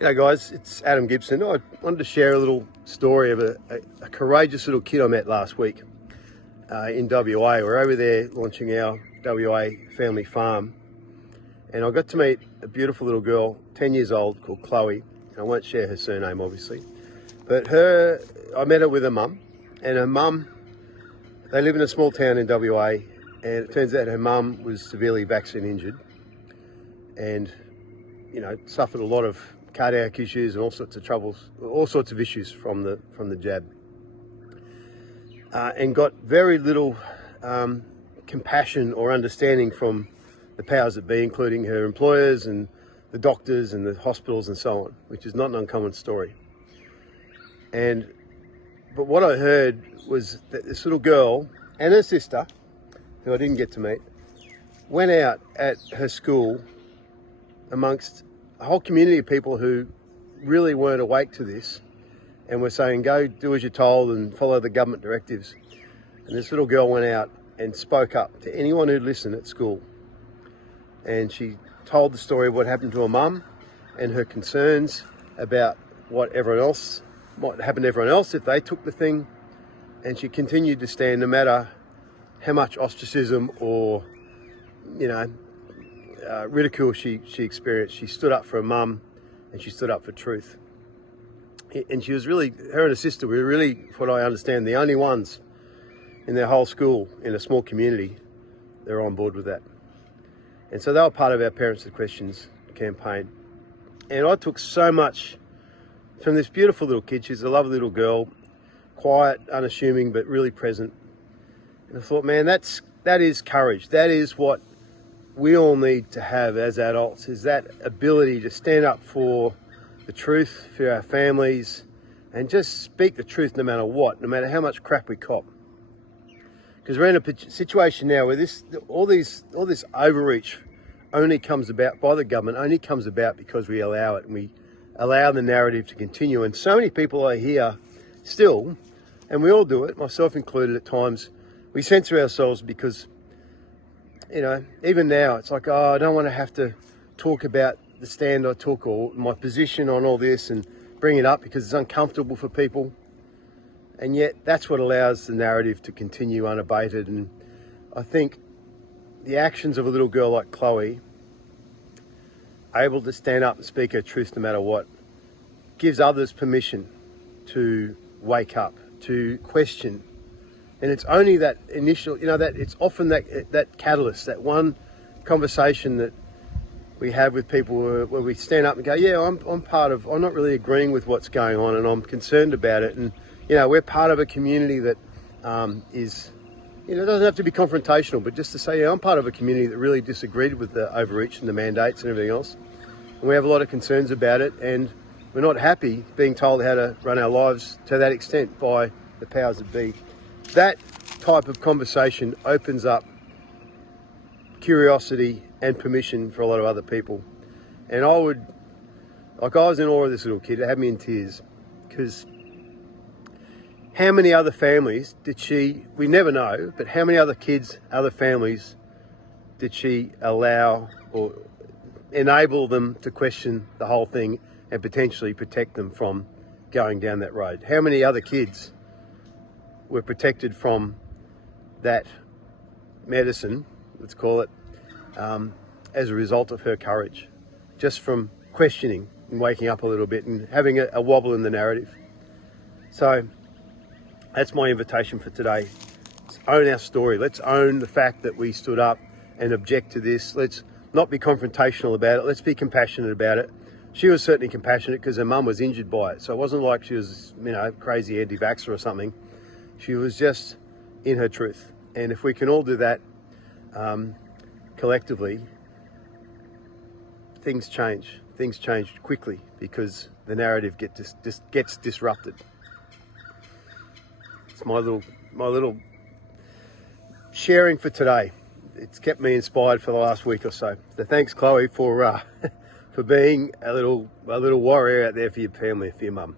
G'day guys, it's Adam Gibson. I wanted to share a little story of a courageous little kid I met last week in WA. We're over there launching our WA family farm, and I got to meet a beautiful little girl, 10 years old, called Chloe. I won't share her surname obviously, but I met her with her mum, and her mum, they live in a small town in WA, and it turns out her mum was severely vaccine injured and suffered a lot of cardiac issues and all sorts of troubles, all sorts of issues from the jab, and got very little compassion or understanding from the powers that be, including her employers and the doctors and the hospitals and so on, which is not an uncommon story. But what I heard was that this little girl and her sister, who I didn't get to meet, went out at her school amongst a whole community of people who really weren't awake to this and were saying, go do as you're told and follow the government directives. And this little girl went out and spoke up to anyone who'd listen at school. And she told the story of what happened to her mum and her concerns about what happened to everyone else if they took the thing. And she continued to stand no matter how much ostracism or, ridicule she experienced. She stood up for her mum and she stood up for truth. And she was really, her and her sister were really, from what I understand, the only ones in their whole school, in a small community, that were on board with that. And so they were part of our Parents with Questions campaign. And I took so much from this beautiful little kid. She's a lovely little girl, quiet, unassuming, but really present. And I thought, man, that is courage. That is what we all need to have as adults, is that ability to stand up for the truth for our families and just speak the truth no matter what, no matter how much crap we cop. Because we're in a situation now where all this overreach only comes about by the government, only comes about because we allow it and we allow the narrative to continue. And so many people are here still, and we all do it, myself included at times, we censor ourselves because even now, it's like, I don't want to have to talk about the stand I took or my position on all this and bring it up because it's uncomfortable for people. And yet, that's what allows the narrative to continue unabated. And I think the actions of a little girl like Chloe, able to stand up and speak her truth no matter what, gives others permission to wake up, to question. And it's only that initial, that it's often that catalyst, that one conversation that we have with people where we stand up and go, yeah, I'm not really agreeing with what's going on and I'm concerned about it. And, we're part of a community that is, it doesn't have to be confrontational, but just to say, yeah, I'm part of a community that really disagreed with the overreach and the mandates and everything else. And we have a lot of concerns about it, and we're not happy being told how to run our lives to that extent by the powers that be. That type of conversation opens up curiosity and permission for a lot of other people. And I was in awe of this little kid. It had me in tears, because how many other families we never know, but how many other kids, other families did she allow or enable them to question the whole thing and potentially protect them from going down that road? How many other kids were protected from that medicine, let's call it, as a result of her courage, just from questioning and waking up a little bit and having a wobble in the narrative. So that's my invitation for today. Let's own our story. Let's own the fact that we stood up and object to this. Let's not be confrontational about it. Let's be compassionate about it. She was certainly compassionate because her mum was injured by it. So it wasn't like she was, crazy anti-vaxxer or something. She was just in her truth. And if we can all do that collectively, things change. Things change quickly because the narrative gets disrupted. It's my little sharing for today. It's kept me inspired for the last week or so. So thanks, Chloe, for being a little warrior out there for your family, for your mum.